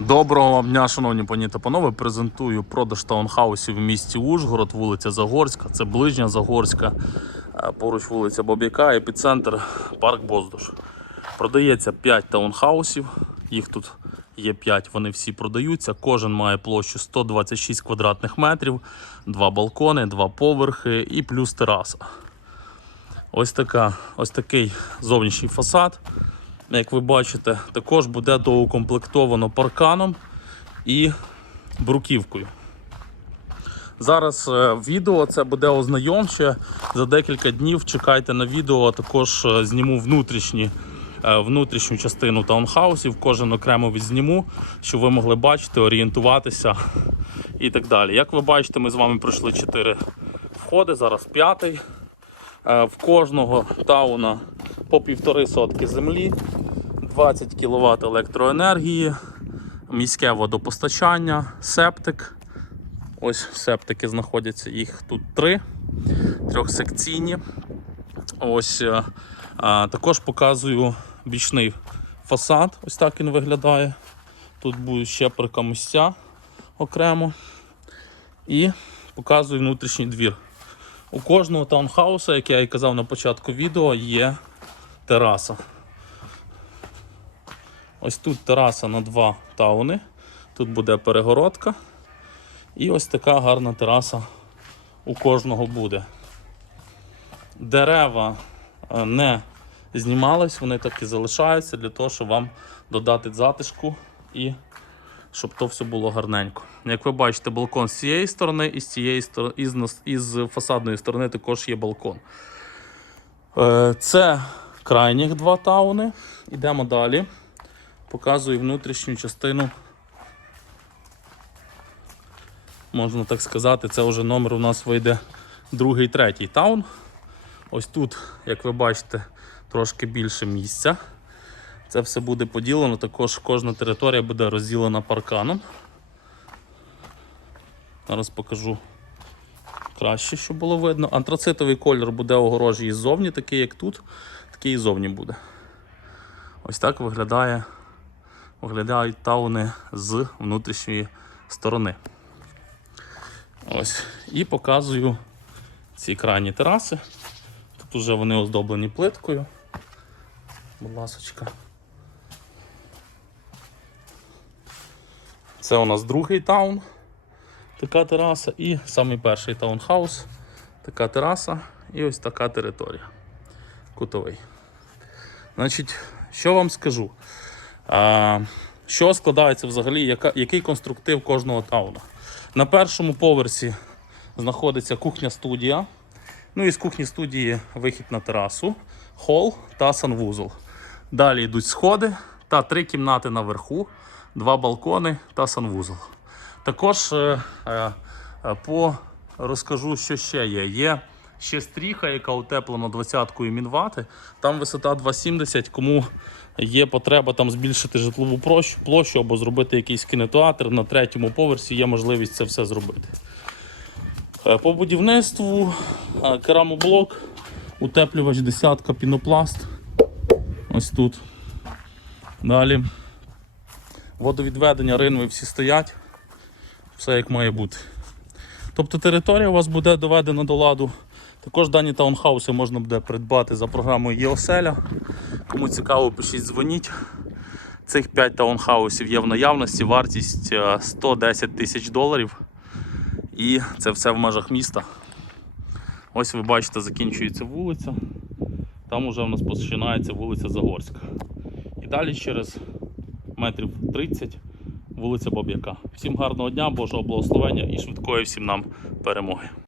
Доброго вам дня, шановні пані та панове. Презентую продаж таунхаусів в місті Ужгород, вулиця Загорська, це ближня Загорська, е, поруч вулиця Боб'яка, епіцентр парк Боздуш. Продається 5 таунхаусів, їх тут є 5, вони всі продаються. Кожен має площу 126 квадратних метрів, два балкони, два поверхи і плюс тераса. Ось, така, ось такий зовнішній фасад. Як ви бачите, також буде доукомплектовано парканом і бруківкою. Зараз е, відео це буде ознайомче. За декілька днів чекайте на відео. Також е, зніму внутрішні, е, внутрішню частину таунхаусів, кожен окремо відзніму, щоб ви могли бачити, орієнтуватися і так далі. Як ви бачите, ми з вами пройшли 4 входи, зараз п'ятий. В кожного тауна по півтори сотки землі, 20 кВт електроенергії, міське водопостачання, септик. Ось септики знаходяться, їх тут три, трьохсекційні. Ось е, а, також показую бічний фасад. Ось так він виглядає. Тут будуть щеприка місця окремо. І показую внутрішній двір. У кожного таунхауса, як я і казав на початку відео, є тераса. Ось тут тераса на два тауни. Тут буде перегородка. І ось така гарна тераса у кожного буде. Дерева е, не знімались, вони так і залишаються для того, щоб вам додати затишку і щоб то все було гарненько. Як ви бачите, балкон з цієї сторони і з цієї сторони, нас- із фасадної сторони також є балкон. Е, Це крайніх два тауни. Йдемо далі. Показую внутрішню частину. Можна так сказати, це вже номер у нас вийде другий, третій таун. Ось тут, як ви бачите, трошки більше місця. Це все буде поділено, також кожна територія буде розділена парканом. Зараз покажу краще, щоб було видно. Антрацитовий кольор буде огорожі ззовні, такий як тут, такий і ззовні буде. Ось так виглядає, виглядають тауни з внутрішньої сторони. Ось. І показую ці крайні тераси. Тут вже вони оздоблені плиткою. Будь ласочка. Це у нас другий таун, така тераса, і самий перший таунхаус, така тераса і ось така територія. Кутовий. Значить, що вам скажу? А, що складається взагалі, яка, який конструктив кожного тауна? На першому поверсі знаходиться кухня-студія. Ну і з кухні студії вихід на терасу, хол та санвузол. Далі йдуть сходи та три кімнати наверху, два балкони та санвузол. Також е, е, е, по розкажу, що ще є. Є ще стріха, яка утеплена 20-кою мінвати. Там висота 2,70. Кому є потреба там збільшити житлову площу, або зробити якийсь кінотеатр на третьому поверсі, є можливість це все зробити. Е, По будівництву е, керамоблок, утеплювач десятка, пінопласт. Ось тут. Далі. Водовідведення, ринви всі стоять. Все як має бути. Тобто територія у вас буде доведена до ладу. Також дані таунхауси можна буде придбати за програмою ЄОСЕЛЯ. Кому цікаво, пишіть, дзвоніть. Цих 5 таунхаусів є в наявності, вартість е, 110 тисяч доларів. І це все в межах міста. Ось ви бачите, закінчується вулиця. Там уже в нас починається вулиця Загорська. І далі через метрів 30 вулиця Боб'яка. Всім гарного дня, Божого благословення і швидкої всім нам перемоги.